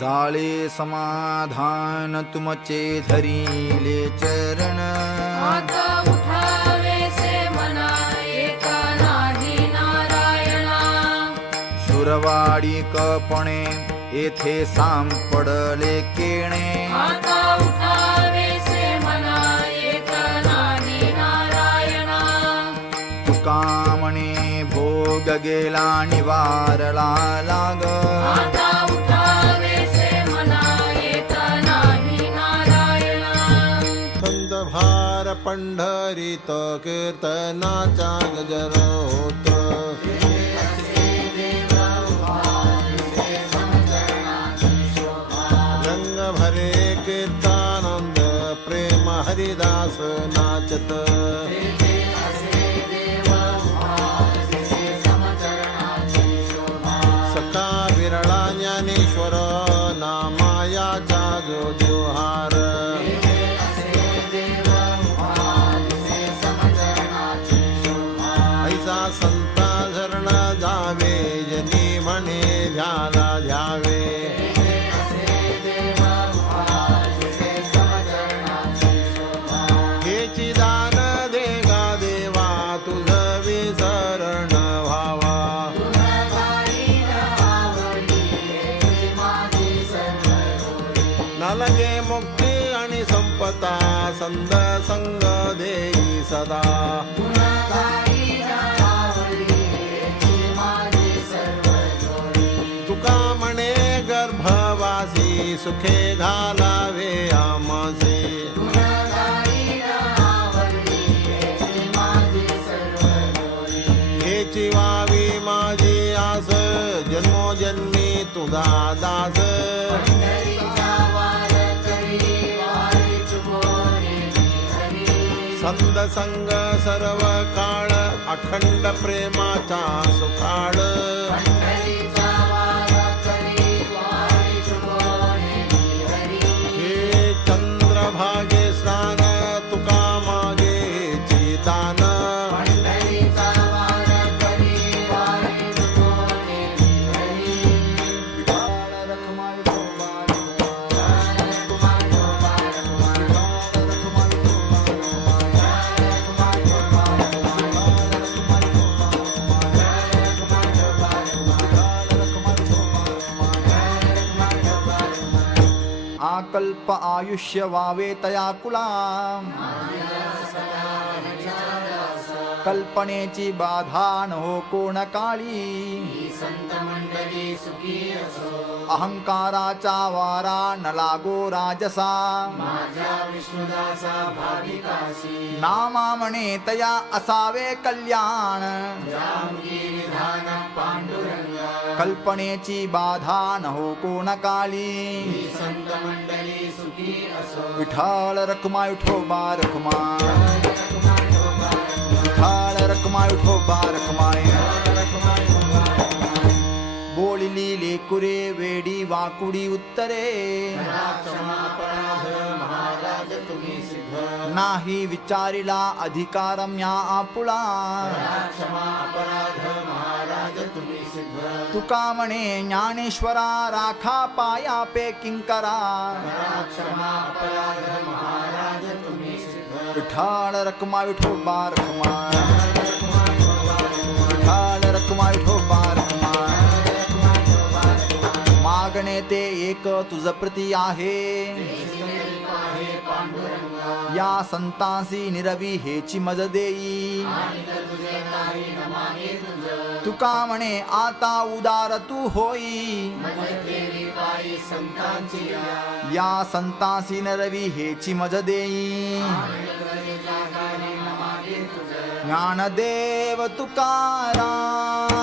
झाले समाधान तुमचे धरिले चरण आता उठावे से मना एका नाही नारायणा शुरवाडी कपणे येथे सांपडले केणे आता उठावे से मना एका नाही नारायणा तुका म्हणे भोग गेला निवारला लाग आता उठावे से मना एका नाही नारायणा भार पंढरीत कीर्तनाचा गजर होत रंग भरे कीर्तनानंद प्रेम हरिदास नाचत सखा विरळा ज्ञानेश्वर नामायाचा जो जोहार ऐसा संता धरण जावे जनी म्हणे ध्याला ध्यावे हेची दान देगा देवा तुझ विसरण व्हावा नलगे मुक्ती आणि संपता संद संग देई सदा तुका म्हणे गर्भवासी सुखे घालावे आमसे हेची वावी माझी आस जन्मोजन्मी तुझा दास संद संग सर्व काळ अखंड प्रेमाचा सुखाळ हे चंद्रभागे स्नान तुका मागे चिदान आकल्प आयुष्य वावे तया कुला कल्पनेची बाधा न हो कोण काळी अहंकाराचा वारा न लागो राजसा नामा म्हणे तया असावे कल्याण कल्पनेची बाधा न हो कोण काळी विठाळ रखुमा विठोबा रखुमा विठाळ रखुमा विठोबा रखुमाय बोलिली लेकुरे वेडी वाकुडी उत्तरे नाही विचारिला अधिकारम या आपुला तुका म्हणे ज्ञानेश्वरा राखा पाया पे किंकरा विठाळ रखुमा विठोबा रखुमा विठाळ रखुमा विठोबा रखुमा मागणे ते एक तुझ प्रती आहे या संतांसी निरवी हेची मज देई तुका म्हणे आता उदार तू होई या संतांसी निरवी हेची मज देई ज्ञानदेव तुकाराम